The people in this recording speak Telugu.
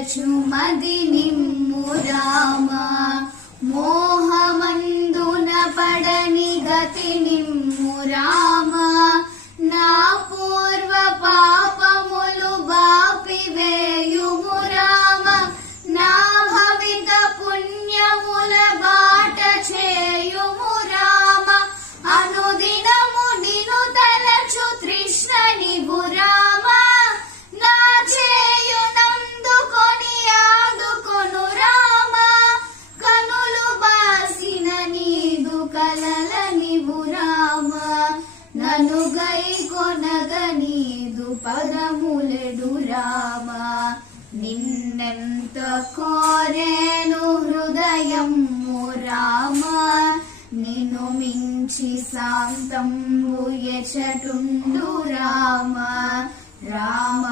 తలచుమది నిమ్ము రామ మోహమందున పడని గతి నిమ్ము రామ నా పూర్వ పాపములు బాపివేయుము రామ నా భవిత పుణ్యముల బాట చేయుము రామ అనుదినము నిను తలచు తృష్ణ నివు రామ నా చేయునందుకొని ఆదుకొను రామ కనులు బాసిన నీదు కలల నివు రామ నను గైకొనగ నీదు పదములెడు రామ నిన్నెంత కోరేను హృదయము రామ నిన్ను మించి శాంతంబు ఎచటుండు రామ రామ